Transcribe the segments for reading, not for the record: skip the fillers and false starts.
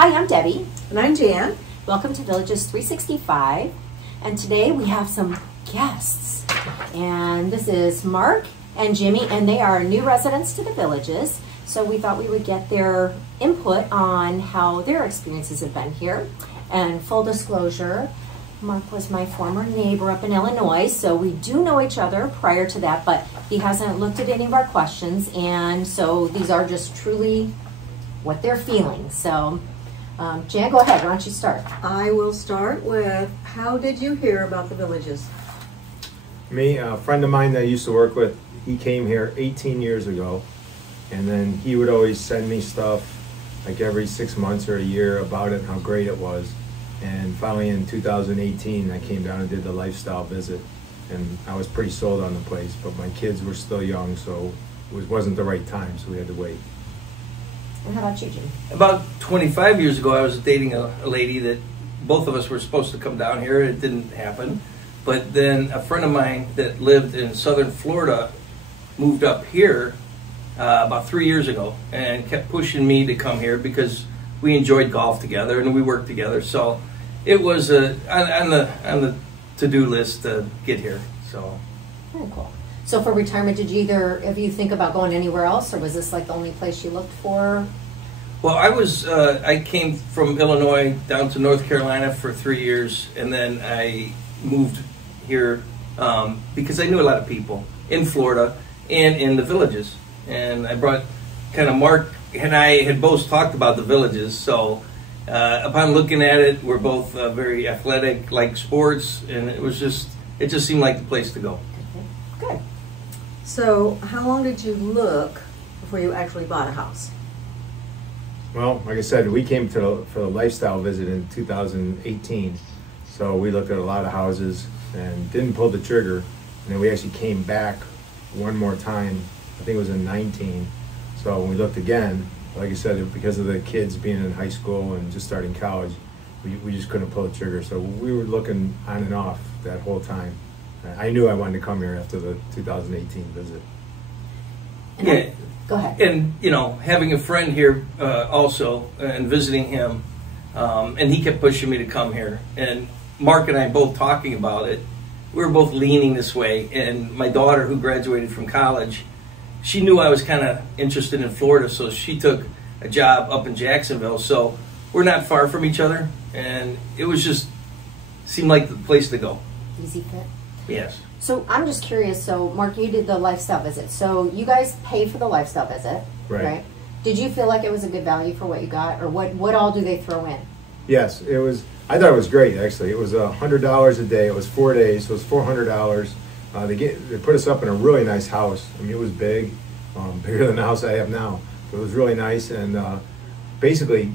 Hi, I'm Debbie. And I'm Jan. Welcome to Villages 365. And today we have some guests. And this is Mark and Jimmy, and they are new residents to the Villages. So we thought we would get their input on how their experiences have been here. And full disclosure, Mark was my former neighbor up in Illinois, so we do know each other prior to that, but he hasn't looked at any of our questions, and so these are just truly what they're feeling. So, Jan, go ahead. Why don't you start? I will start with, how did you hear about the Villages? Me, a friend of mine that I used to work with, he came here 18 years ago, and then he would always send me stuff like every 6 months or a year about it and how great it was. And finally in 2018, I came down and did the lifestyle visit, and I was pretty sold on the place, but my kids were still young, so it wasn't the right time, so we had to wait. And how about you, Jim? About 25 years ago, I was dating a lady that both of us were supposed to come down here. It didn't happen. But then a friend of mine that lived in southern Florida moved up here about 3 years ago and kept pushing me to come here because we enjoyed golf together and we worked together. So it was on the to-do list to get here. So very cool. So for retirement, did you if you think about going anywhere else, or was this like the only place you looked for? Well, I came from Illinois down to North Carolina for 3 years, and then I moved here because I knew a lot of people in Florida and in the Villages. And I brought Mark and I had both talked about the Villages, so upon looking at it, we're both very athletic, like sports, and it just seemed like the place to go. Good. So how long did you look before you actually bought a house? Well, like I said, we came for the lifestyle visit in 2018, so we looked at a lot of houses and didn't pull the trigger, and then we actually came back one more time, I think it was in 19. So when we looked again, like I said, because of the kids being in high school and just starting college, we just couldn't pull the trigger. So we were looking on and off that whole time. I knew I wanted to come here after the 2018 visit. Yeah. Go ahead. And, having a friend here also and visiting him, and he kept pushing me to come here. And Mark and I both talking about it, we were both leaning this way. And my daughter, who graduated from college, she knew I was kind of interested in Florida, so she took a job up in Jacksonville. So we're not far from each other, and it seemed like the place to go. Easy fit. Yes. So I'm just curious, so Mark, you did the lifestyle visit. So you guys paid for the lifestyle visit, right? Did you feel like it was a good value for what you got, or what all do they throw in? Yes, it was. I thought it was great, actually. It was $100 a day. It was 4 days, so it was $400. They put us up in a really nice house. I mean, it was big, bigger than the house I have now. So it was really nice, and basically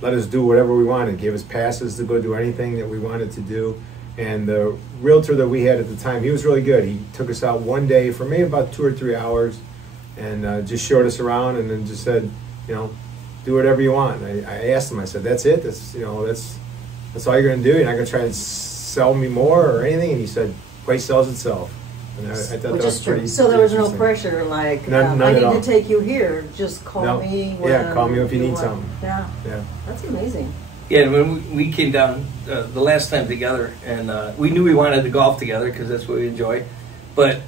let us do whatever we wanted. Gave us passes to go do anything that we wanted to do. And the realtor that we had at the time, he was really good. He took us out one day for maybe about 2 or 3 hours, and just showed us around, and then just said, do whatever you want. And I asked him, I said, that's it? That's all you're going to do? You're not going to try and sell me more or anything? And he said, place sells itself. And I thought that was pretty. So there was no pressure, like, none I at need all. to take you here. Just call me. Yeah, call me if you need want. something. Yeah. That's amazing. Yeah, and when we came down the last time together, and we knew we wanted to golf together because that's what we enjoy. But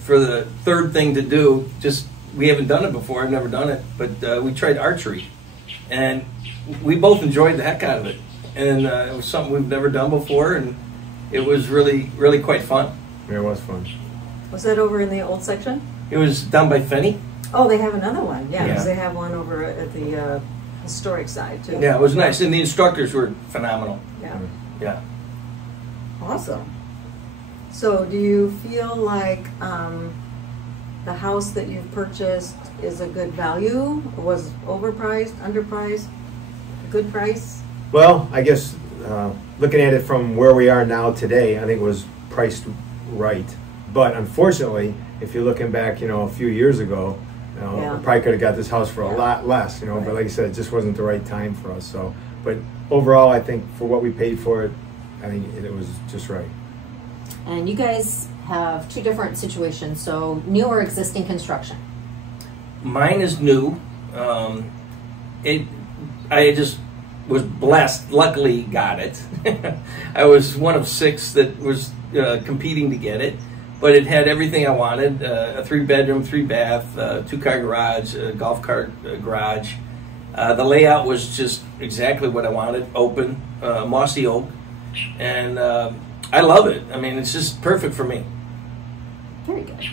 for the third thing to do, we haven't done it before. I've never done it, but we tried archery, and we both enjoyed the heck out of it. And it was something we've never done before, and it was really, really quite fun. Yeah, it was fun. Was that over in the old section? It was down by Fenny. Oh, they have another one. Yeah, because Yeah. they have one over at the historic side too. Yeah, it was nice, and the instructors were phenomenal. Yeah. Yeah. Awesome. So do you feel like the house that you've purchased is a good value? Was overpriced, underpriced, good price? Well, I guess looking at it from where we are now today, I think it was priced right. But unfortunately, if you're looking back, a few years ago, Yeah. we probably could have got this house for a lot less, Right. But like I said, it just wasn't the right time for us. So, but overall, I think for what we paid for it, I think it was just right. And you guys have two different situations, so new or existing construction? Mine is new. I just was blessed, luckily got it. I was one of 6 that was competing to get it, but it had everything I wanted, a 3-bedroom, 3-bath, 2-car garage, a golf cart garage. The layout was just exactly what I wanted, open, mossy oak, and I love it. I mean, it's just perfect for me. Very good.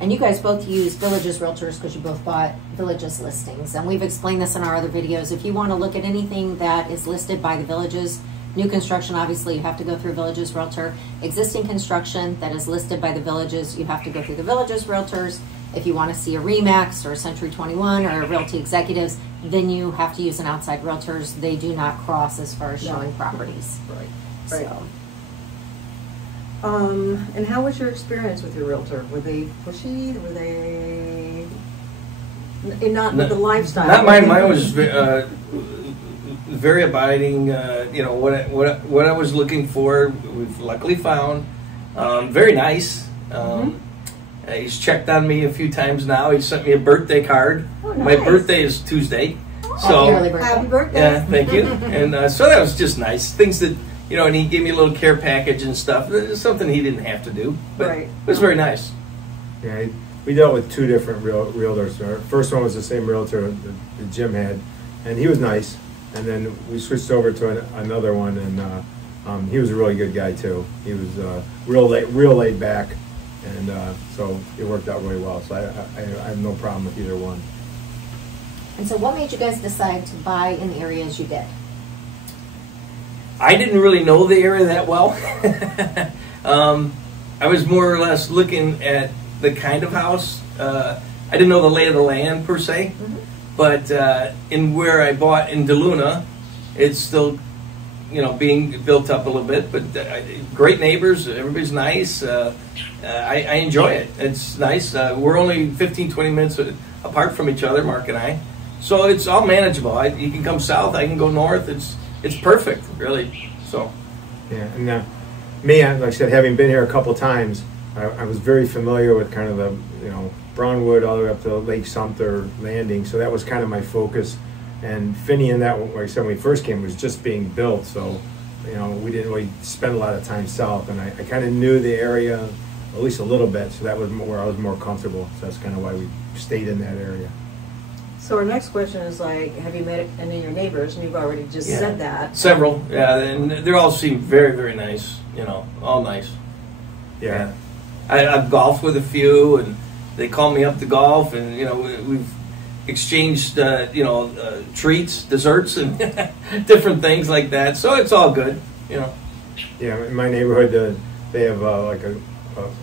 And you guys both use Villages Realtors because you both bought Villages listings. And we've explained this in our other videos. If you want to look at anything that is listed by the Villages, new construction, obviously you have to go through Villages Realtor. Existing construction that is listed by the Villages, you have to go through the Villages Realtors. If you want to see a Remax or a Century 21 or a Realty Executives, then you have to use an outside realtors. They do not cross as far as showing properties. Right. So. And how was your experience with your realtor? Were they pushy? Were they not with the lifestyle? Not mine. Mine was very abiding. You know what I was looking for. We've luckily found. Very nice. He's checked on me a few times now. He sent me a birthday card. Oh, nice. My birthday is Tuesday. Happy early birthday. Happy birthday. Yeah, thank you. And so that was just nice. Things that, you know, and he gave me a little care package and stuff. It's something he didn't have to do, but Right. it was very nice. Yeah, we dealt with 2 different realtors. Our first one was the same realtor that Jim had, and he was nice. And then we switched over to another one, and he was a really good guy too. He was real laid back, and so it worked out really well. So I have no problem with either one. And so what made you guys decide to buy in the areas you did? I didn't really know the area that well. I was more or less looking at the kind of house. I didn't know the lay of the land per se, but in where I bought in DeLuna, it's still, you know, being built up a little bit. But great neighbors, everybody's nice. I enjoy it. It's nice. We're only 15, 20 minutes apart from each other, Mark and I, so it's all manageable. You can come south, I can go north. It's perfect, really. So, yeah, and me, like I said, having been here a couple times, I was very familiar with kind of the, you know, Brownwood all the way up to Lake Sumter Landing. So that was kind of my focus. And Finian, that, like I said, when we first came, was just being built. So, you know, we didn't really spend a lot of time south. And I kind of knew the area at least a little bit. So that was where I was more comfortable. So that's kind of why we stayed in that area. So our next question is like, have you met any of your neighbors? And you've already just said that. Several, yeah, and they all seem very, very nice. You know, all nice. Yeah. I've golfed with a few, and they call me up to golf, and you know we've exchanged you know treats, desserts, and different things like that. So it's all good, you know. Yeah, in my neighborhood, they have like a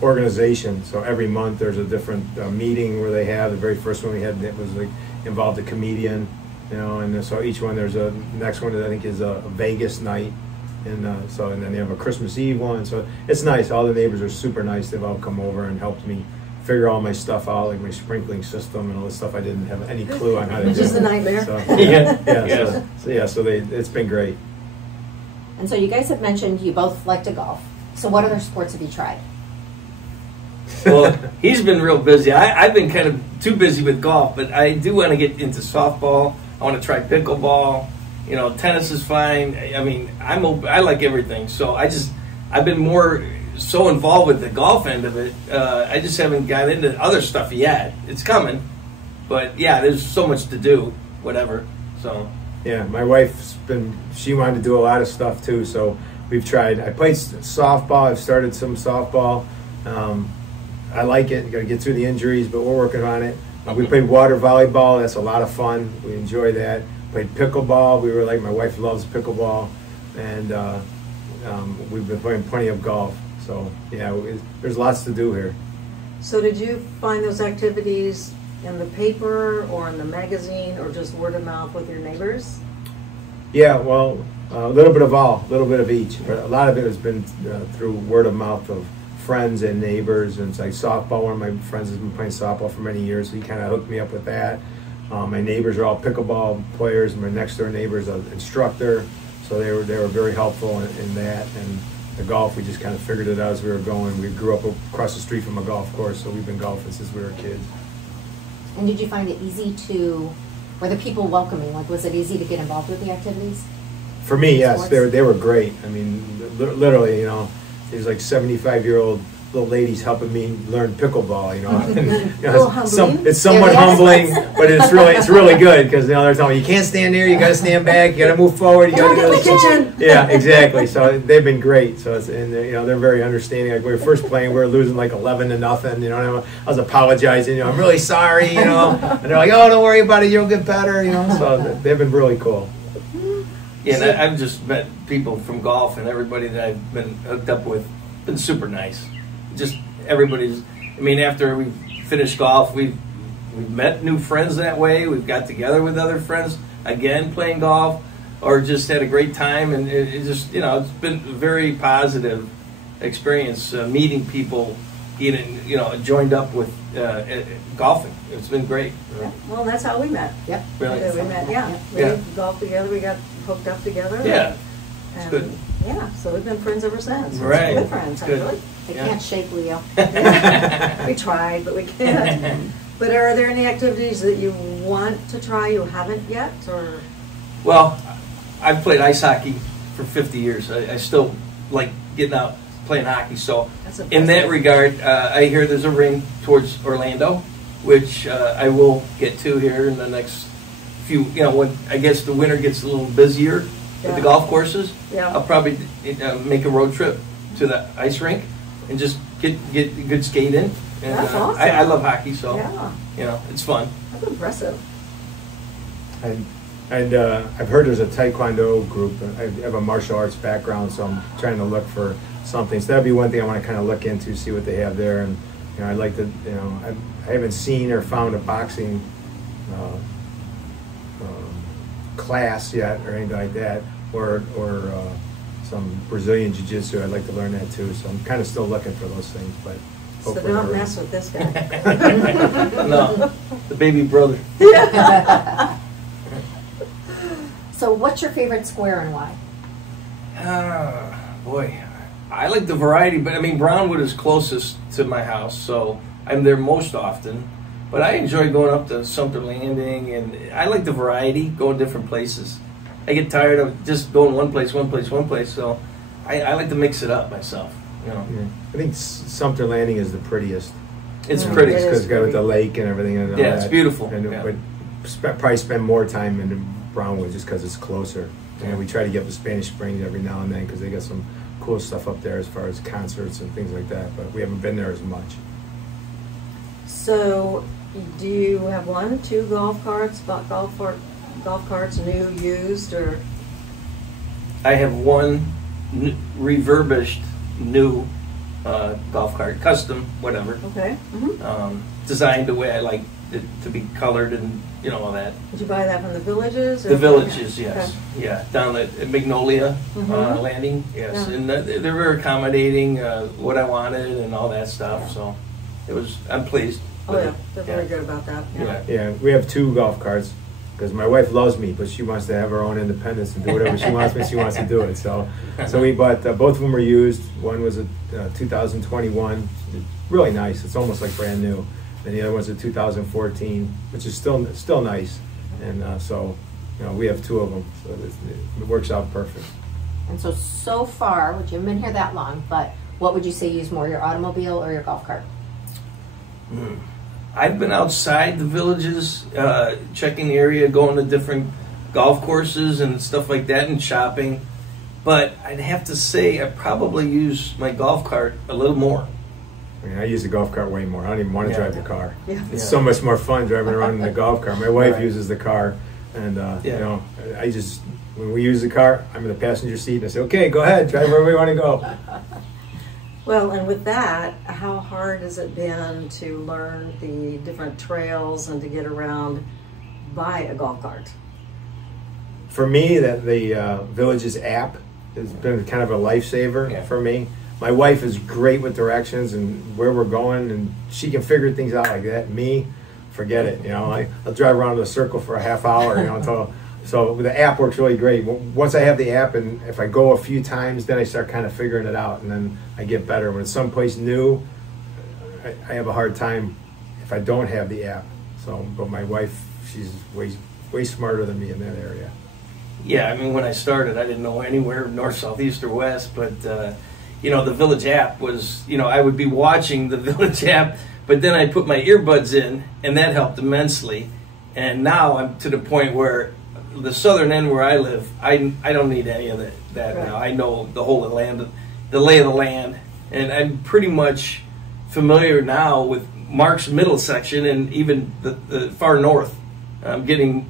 organization. So every month there's a different meeting where they have. The very first one we had, it was like involved a comedian, you know, and so each one there's a next one that I think is a Vegas night, and and then they have a Christmas Eve one. So it's nice. All the neighbors are super nice. They've all come over and helped me figure all my stuff out, like my sprinkling system and all the stuff I didn't have any clue on how to do. Which is a nightmare. So, Yes. So it's been great. And so you guys have mentioned you both like to golf. So what other sports have you tried? Well, he's been real busy. I've been kind of too busy with golf, but I do want to get into softball. I want to try pickleball. You know, tennis is fine. I mean, I like everything. So I've been more so involved with the golf end of it. I just haven't got into other stuff yet. It's coming, but yeah, there's so much to do. Whatever. So yeah, my wife's she wanted to do a lot of stuff too. So we've tried. I played softball. I've started some softball. I like it. Got to get through the injuries, but we're working on it. We played water volleyball. That's a lot of fun. We enjoy that. Played pickleball. We were like, my wife loves pickleball, and we've been playing plenty of golf. So yeah, there's lots to do here. So did you find those activities in the paper or in the magazine or just word of mouth with your neighbors? Yeah, well, a little bit of all, a little bit of each. But a lot of it has been through word of mouth of friends and neighbors. And it's like softball. One of my friends has been playing softball for many years, so he kind of hooked me up with that. My neighbors are all pickleball players. My next door neighbor is an instructor, so they were very helpful in that. And the golf, we just kind of figured it out as we were going. We grew up across the street from a golf course, so we've been golfing since we were kids. And did you find it easy to Were the people welcoming? Like, was it easy to get involved with the activities? For me, yes, Sports? they were great. I mean, literally, you know, there's like 75-year-old little ladies helping me learn pickleball. You know, it's somewhat Yes. humbling, but it's really good because you know they're telling me you can't stand there, you got to stand back, you got to move forward, you got to Don't go get in the kitchen. Yeah, exactly. So they've been great. So it's, and you know they're very understanding. Like we were first playing, we were losing like 11-0. You know, I was apologizing. You know, I'm really sorry. You know, and they're like, oh, don't worry about it, you'll get better. You know, so they've been really cool. Yeah, and I've just met people from golf, and everybody that I've been hooked up with been super nice. Just everybody's. I mean, after we finished golf, we've met new friends that way. We've got together with other friends again playing golf, or just had a great time, and it just it's been a very positive experience meeting people, getting joined up with golfing. It's been great. Yeah. Well, that's how we met. Yep. Really? We met. Yeah. Yeah. We golfed together. We got hooked up together. Yeah. It's And, good. Yeah. So we've been friends ever since. Right. Good friends, Good. actually. They Yeah. can't shake Leo. We tried, but we can't. But are there any activities that you want to try you haven't yet, or? Well, I've played ice hockey for 50 years. I still like getting out playing hockey. So That's in that impressive. regard, I hear there's a ring towards Orlando, which I will get to here in the next few. When I guess the winter gets a little busier with Yeah. the golf courses, Yeah. I'll probably make a road trip to the ice rink and just get a good skate in. And, That's awesome. I love hockey, so Yeah. it's fun. That's impressive. And I've heard there's a Taekwondo group. I have a martial arts background, so I'm trying to look for something. So that'd be one thing I want to kind of look into, see what they have there. And I'd like to, I haven't seen or found a boxing class yet or anything like that, or some Brazilian jiu-jitsu. I'd like to learn that too. So I'm kind of still looking for those things, but. So hopefully don't we're- mess with this guy. No, the baby brother. So what's your favorite square and why? Boy, I like the variety, but I mean Brownwood is closest to my house, so I'm there most often. But I enjoy going up to Sumter Landing, and I like the variety, going different places. I get tired of just going one place, so I like to mix it up myself. Yeah. I think Sumter Landing is the prettiest. It's Mm, pretty. it is. Because it's got with the lake and everything. And all Yeah, it's that. beautiful. And, Yeah. But probably spend more time in Brownwood just because it's closer. And we try to get up to Spanish Springs every now and then because they got some cool stuff up there as far as concerts and things like that. But we haven't been there as much. So, do you have 1, 2 golf carts, golf carts, new, used, or? I have one refurbished new golf cart, custom, whatever, Okay. Mm-hmm. designed the way I like it to be colored and all that. Did you buy that from the Villages? Or? The Villages, yes, Okay. yeah, down at Magnolia Mhm. Landing, yes, Yeah. and they're very accommodating, what I wanted and all that stuff. So I'm pleased. Oh with yeah, it. they're very good about that. Yeah. Yeah, we have 2 golf carts because my wife loves me, but she wants to have her own independence and do whatever she wants when she wants to do it. So we bought, both of them were used. One was a 2021, really nice. It's almost like brand new. And the other one's a 2014, which is still nice. And so we have 2 of them, so it works out perfect. And so far, which you haven't been here that long, but what would you say you use more, your automobile or your golf cart? I've been outside the Villages, checking the area, going to different golf courses and stuff like that, and shopping. But I'd have to say I probably use my golf cart a little more. I mean, I use the golf cart way more. I don't even want to drive the car. Yeah. It's Yeah. so much more fun driving around in the golf car. My wife Right. uses the car, and Yeah. I just when we use the car, I'm in the passenger seat, and I say, "Okay, go ahead, drive wherever you want to go." Well, and with that, how hard has it been to learn the different trails and to get around by a golf cart? For me, that the Villages app has been kind of a lifesaver Yeah. for me. My wife is great with directions and where we're going, and she can figure things out like that. Me, forget it. I'll drive around in a circle for a half hour. Until so the app works really great. Once I have the app, and if I go a few times, then I start kind of figuring it out, and then I get better. When it's someplace new, I have a hard time if I don't have the app. So, but my wife, she's way way smarter than me in that area. Yeah, I mean, when I started, I didn't know anywhere north, south, east, or west. But you know, the Village app was, you know, I would be watching the Village app, but then I put my earbuds in, and that helped immensely. And now I'm to the point where the southern end where I live, I don't need any of that Right. now. I know the whole of the land, the lay of the land, and I'm pretty much familiar now with Mark's middle section and even the far north. I'm getting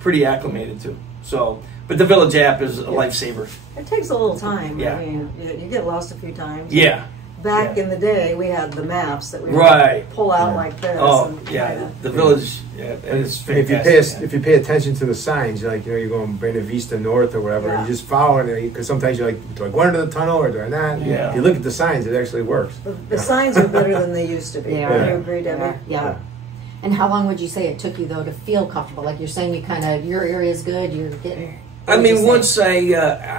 pretty acclimated to. So, but the Village app is a lifesaver. It takes a little time. Yeah. I mean, you get lost a few times. Yeah. Back Yeah. in the day, we had the maps that we Right. would pull out like this. Oh, and yeah. kinda- The Village, yeah, And it's if you fantastic. if you pay attention to the signs, like, you know, you're going Buena Vista North or whatever, and Yeah. you just follow it, because sometimes you're like, do I go into the tunnel or do I not? Yeah. If you look at the signs, it actually works. The signs are better than they used to be. They Do are. you agree, Debbie? Yeah. And how long would you say it took you though to feel comfortable? Like you're saying, you kind of your area's good. You're getting. I what would you mean, say? once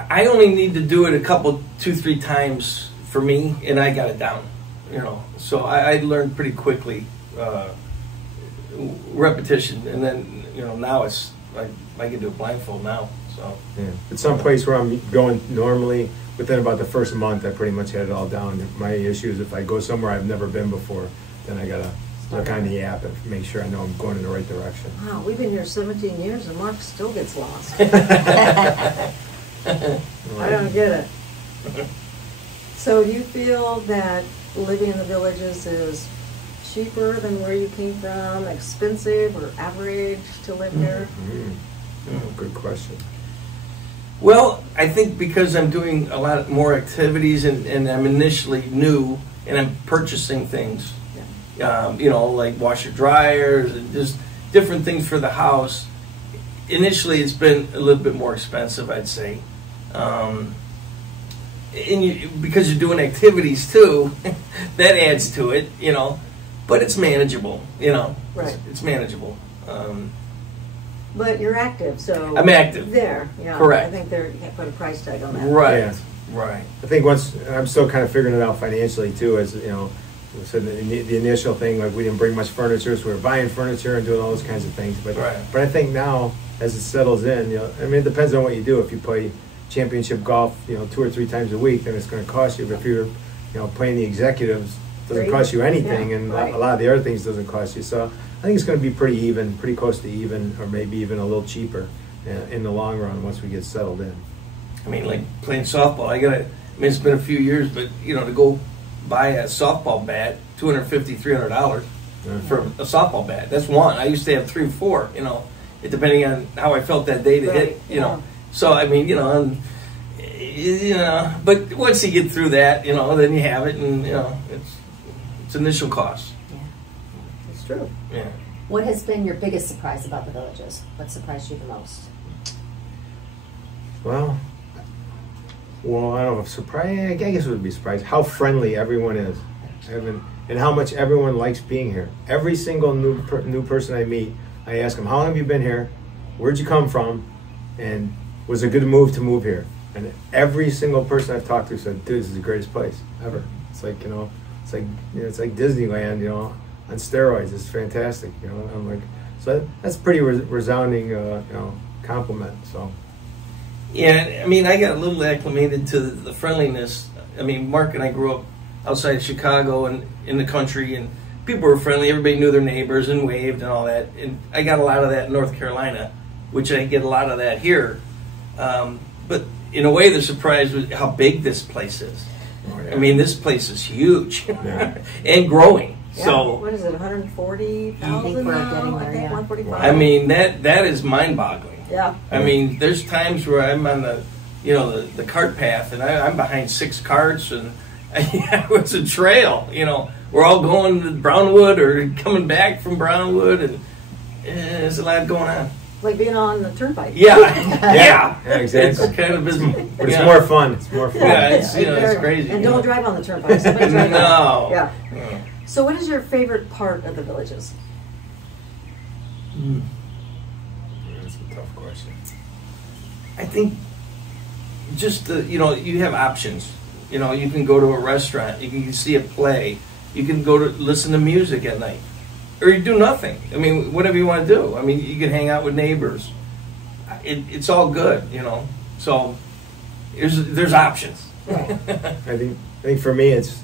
I only need to do it a couple, 2-3 times for me, and I got it down. You know, so I learned pretty quickly, repetition, and then you know now it's like I can do it blindfold now. So Yeah. It's some place where I'm going normally, within about the first month, I pretty much had it all down. My issue is if I go somewhere I've never been before, then I gotta look on the app and make sure I know I'm going in the right direction. Wow, we've been here 17 years and Mark still gets lost. I don't get it. So do you feel that living in the villages is cheaper than where you came from, expensive or average to live here? Good question. well, I think because I'm doing a lot more activities and I'm initially new and I'm purchasing things, you know, like washer dryers and just different things for the house. Initially, it's been a little bit more expensive, I'd say. Because you're doing activities too, that adds to it, you know. But it's manageable, you know. Right. It's manageable. But you're active, so I'm active. there. Yeah, Correct. I think you can't put a price tag on that. Right. Yeah. Right. I think once, I'm still kind of figuring it out financially too, as you know, so the initial thing, like we didn't bring much furniture, so we were buying furniture and doing all those kinds of things. But Right. but I think now, as it settles in, you know, I mean, it depends on what you do. If you play championship golf, you know, 2 or 3 times a week, then it's going to cost you. But if you're, you know, playing the executives, it doesn't Free. cost you anything, Yeah, and right. a lot of the other things doesn't cost you. So I think it's going to be pretty even, pretty close to even, or maybe even a little cheaper in the long run once we get settled in. I mean, like playing softball, I mean, it's been a few years, but you know, to go buy a softball bat, $250, $300 for a softball bat. That's one. I used to have 3 or 4. You know, it depending on how I felt that day to Right, hit. You know, so I mean, you know, but once you get through that, you know, then you have it, and you know, it's initial cost. Yeah. It's true. Yeah. What has been your biggest surprise about the villages? What surprised you the most? Well, I don't know. Surprise. I guess it would be surprised how friendly everyone is, and how much everyone likes being here. Every single new person I meet, I ask them, "How long have you been here? Where'd you come from? And was it a good move to move here?" And every single person I've talked to said, "Dude, this is the greatest place ever." It's like, you know, it's like Disneyland, you know, on steroids. It's fantastic, you know. I'm like, so that's pretty resounding, you know, compliment. So. Yeah, I mean, I got a little acclimated to the friendliness. I mean, Mark and I grew up outside of Chicago and in the country, and people were friendly. Everybody knew their neighbors and waved and all that. And I got a lot of that in North Carolina, which I get a lot of that here. But in a way, the surprise was how big this place is. Oh, yeah. I mean, this place is huge Yeah. and growing. Yeah. So, What is it, 140,000 I think we're now? getting I there, think yeah. 145. I mean, that is mind-boggling. Yeah. I mean, there's times where I'm on the cart path, and I'm behind 6 carts, and it's a trail. You know, we're all going to Brownwood or coming back from Brownwood, and there's a lot going on. Like being on the turnpike. Yeah, yeah, Yeah, exactly. It's kind of busy, But it's yeah. more fun. It's more fun. Yeah, it's it's Very- crazy. And you know. don't drive on the turnpike. Somebody drive No. on. Yeah. Yeah. So what is your favorite part of the villages? That's a tough question. I think just you have options. You know, you can go to a restaurant, you can see a play, you can go to listen to music at night, or you do nothing. I mean, whatever you want to do. I mean, you can hang out with neighbors. It's all good, you know. So there's options. I think for me, it's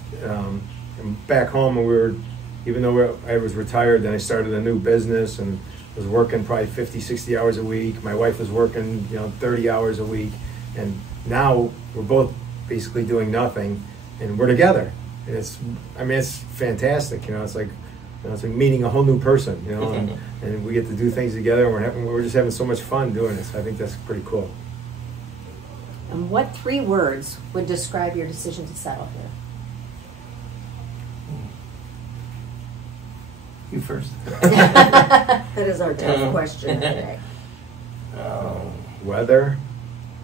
back home when even though I was retired, then I started a new business and was working probably 50, 60 hours a week. My wife was working, 30 hours a week, and now we're both basically doing nothing, and we're together. And it's fantastic. It's like meeting a whole new person. And we get to do things together. And we're just having so much fun doing this. I think that's pretty cool. And what 3 words would describe your decision to settle here? You first. That is our tough question today. Weather.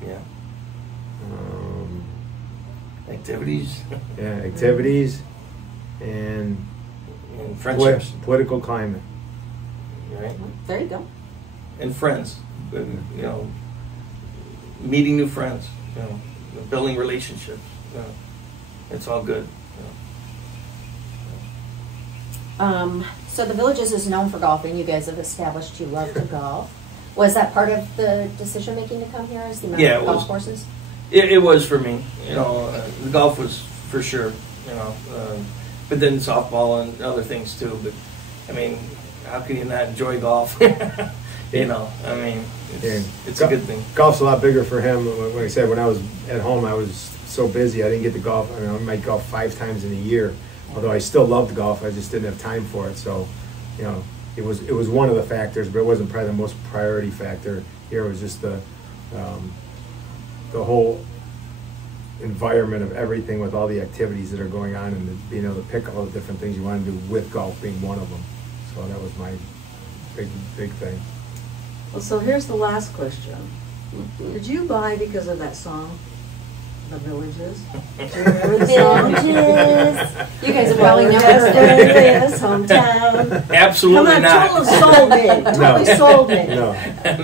Yeah. Activities. Yeah, activities, and friendships. Political climate. Right. There you go. And friends. Meeting new friends. Building relationships. It's all good. So the Villages is known for golfing. You guys have established you love to golf. Was that part of the decision making to come here? Is the amount of golf courses? It was for me. The golf was for sure. But then softball and other things too. But I mean, how can you not enjoy golf? It's a good thing. Golf's a lot bigger for him. Like I said, when I was at home, I was so busy. I didn't get to golf. I might golf 5 times in a year. Although I still loved golf, I just didn't have time for it. So, it was one of the factors, but it wasn't probably the most priority factor. Here was just the whole environment of everything with all the activities that are going on, and being able to pick all the different things you want to do with golf being one of them. So that was my big thing. Well, so here's the last question. Did you buy because of that song, The Villages? Do you remember the song? Villages. You guys have probably never heard this hometown. Absolutely Come on, not. totally sold me. Totally sold me. No.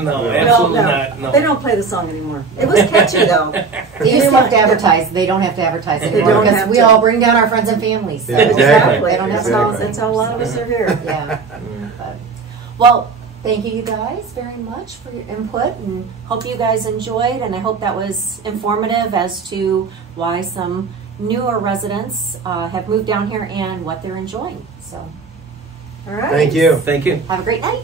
No, absolutely not. No. They don't play the song anymore. It was catchy though. They used to have to advertise. They don't have to advertise anymore don't because have we to. all bring down our friends and families. So Yeah, exactly. They don't have Exactly. to. That's how a lot of us are here. Yeah. But, well, thank you guys very much for your input, and hope you guys enjoyed, and I hope that was informative as to why some newer residents have moved down here and what they're enjoying. So, All right. Thank you. Thank you. have a great night.